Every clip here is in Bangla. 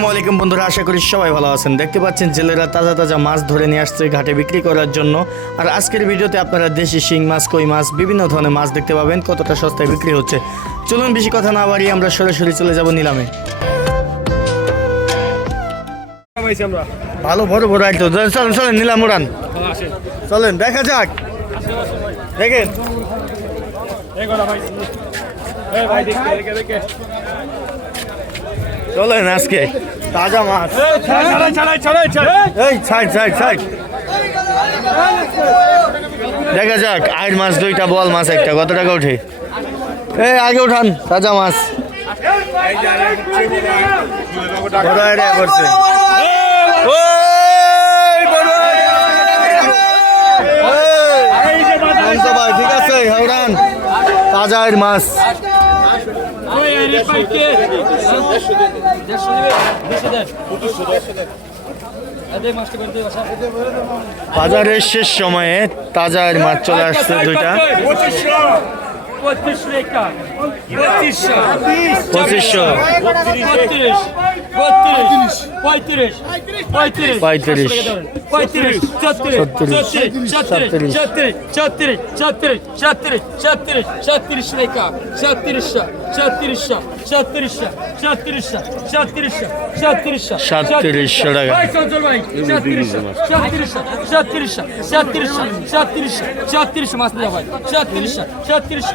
পঞ্চাশ বন্ধুরা, আশা করি সবাই ভালো আছেন। দেখতে পাচ্ছেন জেলেরা তাজা তাজা মাছ ধরে নিয়ে আসছে ঘাটে বিক্রি করার জন্য। আর আজকের ভিডিওতে আপনারা দেশি শিং মাছ, কই মাছ, বিভিন্ন ধরনের মাছ দেখতে পাবেন, কতটা সস্তায় বিক্রি হচ্ছে। চলুন, বেশি কথা না বাড়িয়ে আমরা সরাসরি চলে যাব নিলামে। ভালো বড় বড় একটু চলেন চলেন নিলাম উড়ান চলেন দেখা যাক। দেখেন। চলেন আজকে তাজা মাছ। এই ছাড় ছাড় ছাড়। দেখা যাক আইর মাছ দুইটা বল মাছ একটা। কত টাকা ওঠে? এই আগে উঠান তাজা মাছ। করছে। ভাই তাজার মাছ। বাজারের শেষ সময়ে তাজা মাছ চলে আসছে দুইটা। পঁচিশশো পঁয়ত্রিশ পঁয়ত্রিশ পঁয়ত্রিশ ছত্রিশ ছত্রিশ, ছত্রিশ ছত্রিশ ছত্রিশ ছত্রিশ ছত্রিশ রেখা ছত্রিশশো ছত্রিশশো ছত্রিশশো ছত্রিশশো ছত্রিশশো ছত্রিশশো সাতত্রিশশো টাকা ছত্রিশশো ছত্রিশশো ছত্রিশশো ছত্রিশশো মাছ দেওয়া হয় ছত্রিশশো ছত্রিশশো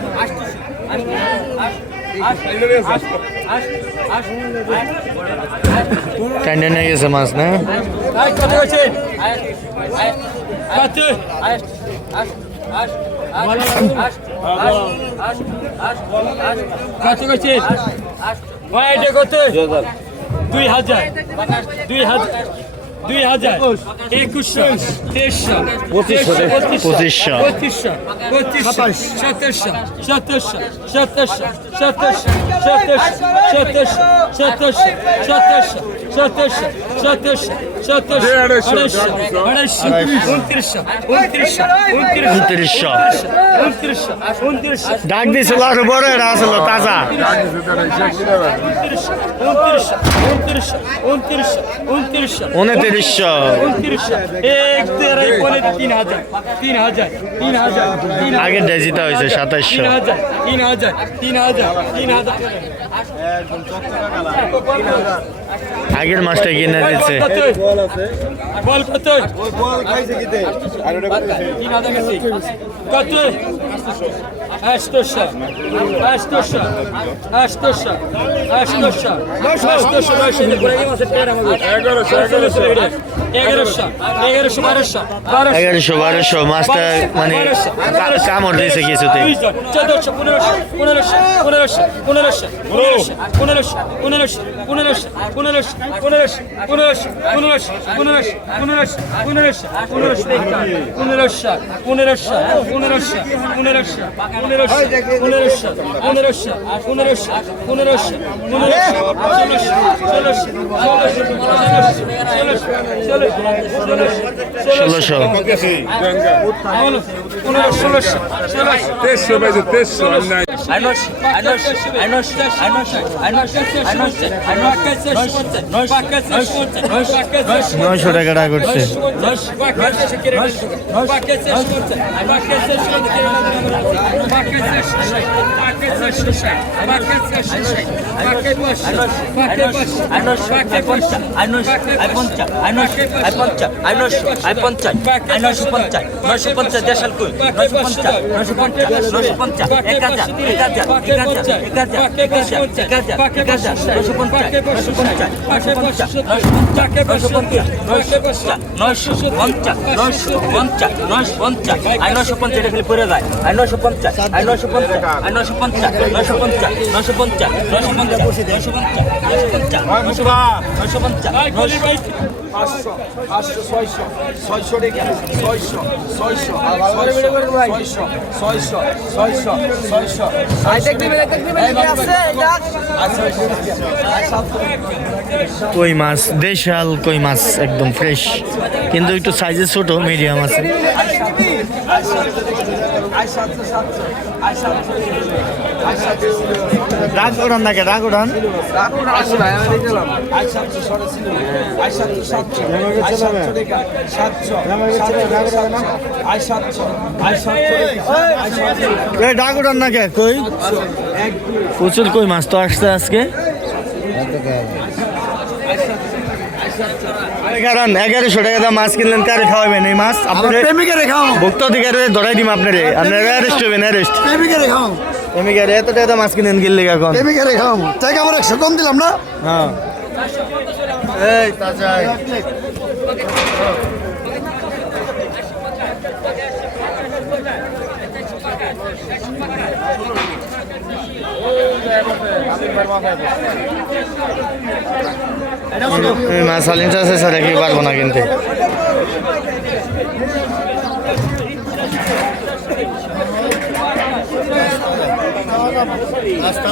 টাইনে নিয়ে গেছে মাছ না? দুই হাজার দুই হাজার। দুই হাজার একুশশো তেইশশো পঁচিশশো পঁচিশশো। পঁচিশশো সতেরোশো সতেরোশো সতেরোশো সতেরোশো সতেরোশো সতেরোশো সতেরোশো সতেরোশো আড়াইশো আড়াইশো উনত্রিশশো উনত্রিশশো উনত্রিশশো। উনত্রিশশো উনত্রিশশো উনত্রিশশো ডাক দিয়েছিল আরও বড় এটা আসলো তাজা। উনত্রিশশো উনত্রিশশো এক তিন হাজার তিন হাজার তিন হাজার হয়েছে সাতাশশো তিন হাজার তিন হাজার তিন হাজার তিন হাজার। আগের মাছটা কিনে দিচ্ছে। বল কত? বল খাইছে কিতে? আর ওটা কত? Aştoşa. Aştoşa. Aştoşa. Aştoşa. Aştoşa. Şimdi buraya nasıl pera mı? Egaroşa. Egaroşa. এগারোশো এগারোশো বারোশো এগারোশো বারোশো মাছটা মানে কামড় দিয়েছে কিছুতে চোদ্দশো পনেরোশো পনেরোশো পনেরোশো পনেরোশো পনেরোশো পনেরোশো পনেরোশো পনেরোশো পনেরোশো পনেরোশো পনেরোশো পনেরোশো পনেরোশো পনেরোশো পনেরোশো পনেরোশো পনেরোশো পনেরোশো পনেরোশো পনেরোশো পনেরোশো পনেরোশো পনেরোশো পনেরোশো পনেরোশো ষোলোশো ষোলোশো ষোলোশো ষোলোশো পনেরো ষোলোশো ষোলোশো Tesso, mas o tesso, তেইশশো পাইছে তেইশশো আমি নাই নয়শো টাকা করছে নয়শো পঞ্চাশ নয়শো পঞ্চাশ নয়শো পঞ্চাশ আর নয়শো পঞ্চাশ, এটা খালি পড়ে যায়। আর নয়শো পঞ্চাশ আই নয়শো পঞ্চাশ আই নয়শো পঞ্চাশ নয়শো পঞ্চাশ নয়শো পঞ্চাশ নয়শো পঞ্চাশ নয়শো পঞ্চাশ নয়শো পঞ্চাশ নয়শো পঞ্চাশ নয়শো পাঁচশো পাঁচশো ছয়শো ছয়শো টাকা ছয়শো ছয়শো ছয়শো ছয়শো ছয়শো ছয়শো কই মাছ দেশাল কই মাছ একদম ফ্রেশ কিন্তু একটু সাইজে ছোট মিডিয়াম আছে রাগ উড়ান নাকি রাগ উড়ান এ ডাক উড়ান না কে? কই? প্রচুর কই মাছ তো আসছে আজকে? কারণ এগারোশো টাকা দাম মাছ কিনলেন কারে খাওয়াবেন এই মাছ? আপনার ভুক্ত অধিকারে ধরাই দিম আপনারে। আপনার অ্যারেস্ট হবেন অ্যারেস্ট প্রেমিকারে এত টাকা দাম মাছ কিনেন কিনলে এখন? প্রেমিকা রেখাও তাই আমার একশো কম দিলাম না? হ্যাঁ। এই তাজাই না সালিন চাষ স্যার একই পারব না কিনতে। আস্তা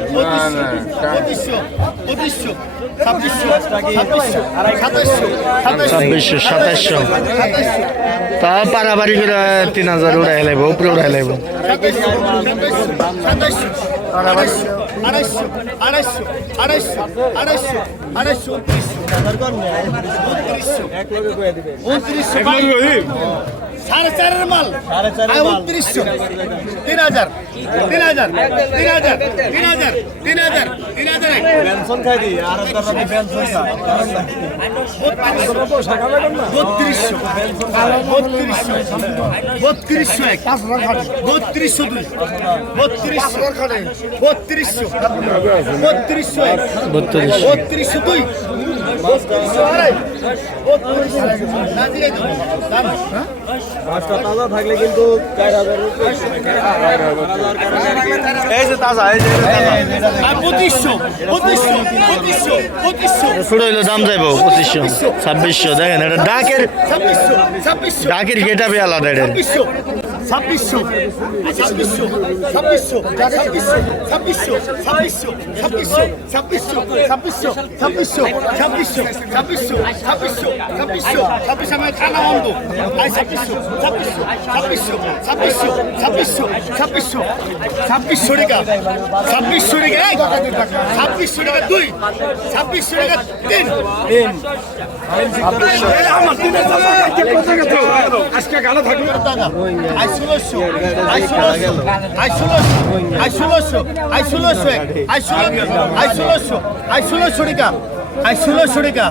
ছাব্বিশশো সাতাশশো তা পারাবারি করে তিন হাজার উড়াই লাগবো উপরে উড়াই লাগবো আড়াইশো আড়াইশো আড়াইশো আড়াইশো আড়াইশো উনত্রিশশো উনত্রিশশো উনত্রিশশো সাড়ে চারের মাল। উনত্রিশশো। তিন হাজার। তিন হাজার। তিন হাজার। তিন হাজার। তিন হাজার। তিন হাজার বত্রিশশো। বত্রিশশো। বত্রিশশো এক। বত্রিশশো দুই। বত্রিশশো। বত্রিশশো। বত্রিশশো এক। বত্রিশ। বত্রিশশো দুই। বত্রিশশো আড়াই। হ্যাঁ আর পঁচিশশো পঁচিশশো পঁচিশশো পঁচিশশো শুরু হইল দাম যাইব পঁচিশশো ছাব্বিশশো দেখেন এটা ডাকের ডাকের গেটাবে আলাদা এটা ছাব্বিশশো ছাব্বিশশো ছাব্বিশশো ছাব্বিশশো ছাব্বিশশো ছাব্বিশশো ছাব্বিশশো ছাব্বিশশো ছাব্বিশশো ছাব্বিশশো ছাব্বিশশো ছাব্বিশশো ছাব্বিশশো ছাব্বিশ আমার খানা বন্ধ। আই ছাব্বিশশো ছাব্বিশশো ছাব্বিশশো ছাব্বিশশো ছাব্বিশশো ছাব্বিশশো ছাব্বিশশো টাকা ছাব্বিশশো টাকা ছাব্বিশশো টাকা দুই, ছাব্বিশশো টাকা তিন। আজকে গালো থাকবে। আই ষোলোশো আই ষোলোশো আই ষোলোশো আই ষোলোশো আই ষোলোশো, আই ষোলো আই ষোলোশো আই ষোলোশো টাকা, আই ষোলোশো টাকা।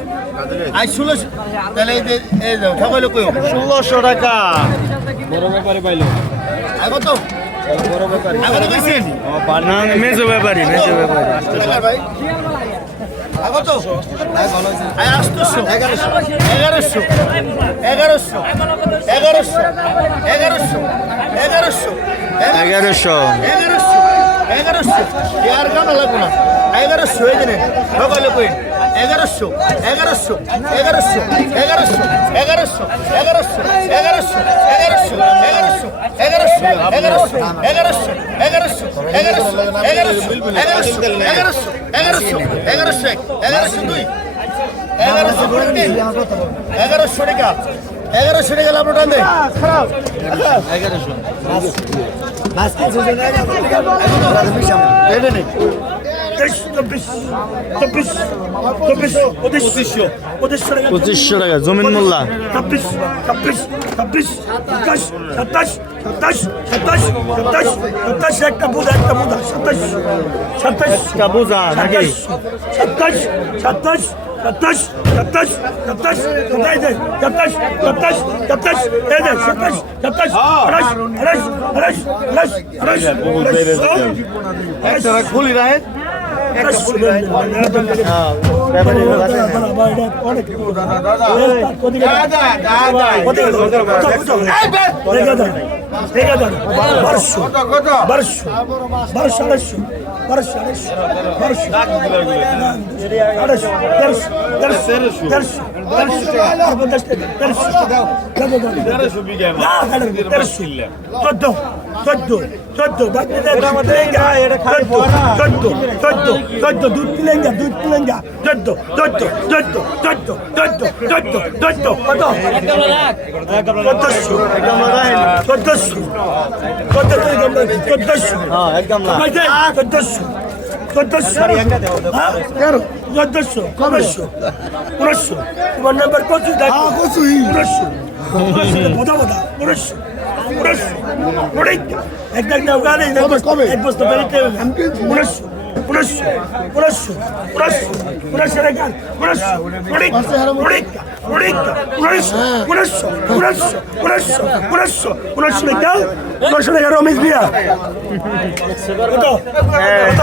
আই ষোলোশো তাহলে এই যে এই যাও ঠকাইলো কই? ষোলোশো টাকা। আই কত? আই কত কইছেন? না মেজো ব্যাপারী মেজো ব্যাপারী। ভাই। আই কত? আই আটশোশো এগারোশো। এগারোশো। এগারোশো। এগারোশো। এগারোশো। এগারোশো। এগারোশো। এগারোশো। এগারোশো। ইয়ার গানা লাগবো না। এগারোশো এগারোশো এগারোশো এগারোশো এগারোশো এগারোশো এগারোশো এগারোশো এগারোশো এগারোশো এগারোশো এগারোশো এগারোশো এগারোশো এগারোশো এগারোশো এগারোশো এগারোশো এগারোশো এগারোশো এক এগারোশো দুই এগারোশো তিন এগারোশো টাকা এগারোশো টাকা লাভ টান দে এগারোশো পঁচিশশো টাকা জমিন মোল্লা ছাব্বিশ ছাব্বিশ ছাব্বিশ সাতাশ সাতাশ সাতাশ সাতাশ সাতাশ সাতাশ একটা বোঝা একটা বোঝা সাতাশ সাতাশ বোঝা নাকি সাতাশ সাতাশ সাতাশ সাতাশ সাতাশ কোথায় যায় সাতাশ সাতাশ সাতাশ এই যে সাতাশ সাতাশ আড়াইশ আড়াইশ আড়াইশ আড়াইশ আড়াইশ আড়াইশ খুলি রাখে বারোশো বারোশো বারোশো আড়াইশো বারোশো আড়াইশো বারোশো আড়াইশো দেড়শো দেড়শো দেড়শো দেড়শো দেড়শো দেড়শো দেড়শো চোদ্দ চোদ্দ চোদ্দ চোদ্দ চোদ্দ চোদ্দ দুধ পিলেঙ্গা দুধ পিলেঙ্গা চোদ্দ চোদ্দ চোদ্দ চোদ্দ চোদ্দ চোদ্দ চোদ্দ কত? চোদ্দশো চোদ্দশো চোদ্দশো। একদম চোদ্দশো চোদ্দশো হ্যাঁ? চোদ্দশো পনেরোশো পনেরোশো। তোমার নাম্বার কত দেখ। পনেরোশো বোধা বোধা পনেরোশো পনেরোশো। পনেরো এক বস্তা রেখান রেখা রমেশ বিয়া কত কত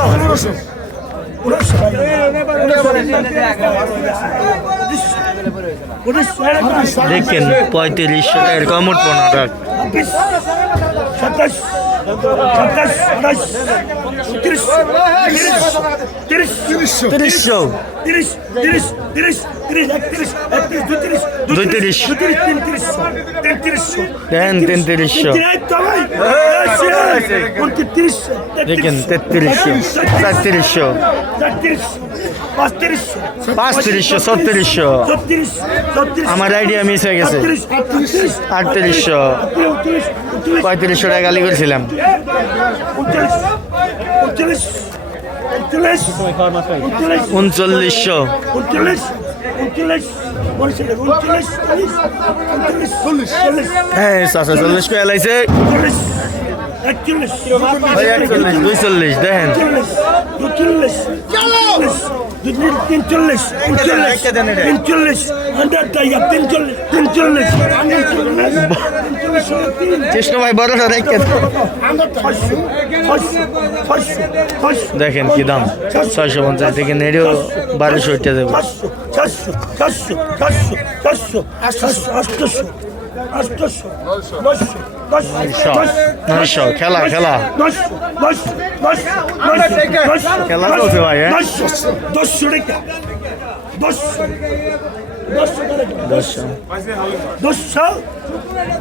দেখেন পঁয়ত্রিশশো টাকার কমট পনেরো ছাব্বিশ সাতাশ সাতাশ আঠাশ তিরিশ তিরিশ তিরিশ তিরিশশো তিরিশ তিরিশ তিরিশ তিরিশ পাঁচত্রিশশো আমার আইডিয়া মিস হয়ে গেছে। আটত্রিশশো পঁয়ত্রিশশো টাকা গালি করেছিলাম। উনচল্লিশশো। হ্যাঁ চাষা চল্লিশ পেয়ে লাইছে। দুইচল্লিশ দেখেন। তিনচল্লিশ কৃষ্ণ ভাই বড়টা দেখেন দেখেন কি দাম। ছয়শো পঞ্চাশ থেকে নেড়েও বারোশো উঠে দেবো। নয়শো খেলা খেলা খেলা চলছে ভাই দশশো টাকা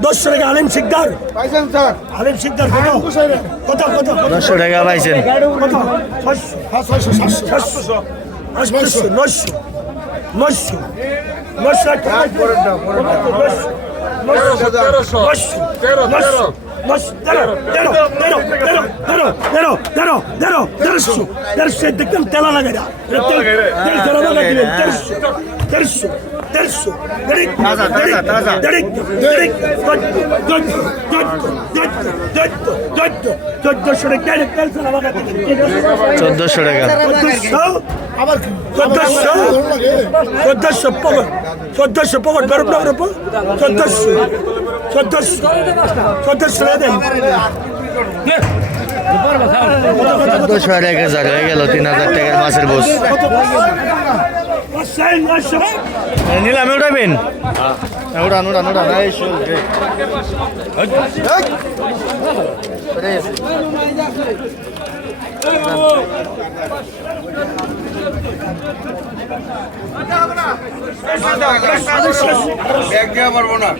দশশো টাকা আলিম শিকদার আলিম শিকদার কত কত কত দশশো টাকা পাইছেন কত ছয়শো সাতশো নয়শো নয়শো নয়শো নয়শো দেখতাম তেলা লাগাই না তেল তেলা লাগাই দিবেন তেরোশো তেরোশো চোদ্দ চোদ্দশো টাকা। চোদ্দশো টাকা। চোদ্দশো? পকড় চোদ্দশো? পকড় গরম না গরম? চোদ্দশো চোদ্দশো চোদ্দশো দেন। চোদ্দশো আর এক হাজার হয়ে গেল তিন হাজার টাকার মাছের বোস। নিলামে উঠাবেন উড়ান উড়ান উড়ান ব্যাগ দেওয়া পারব না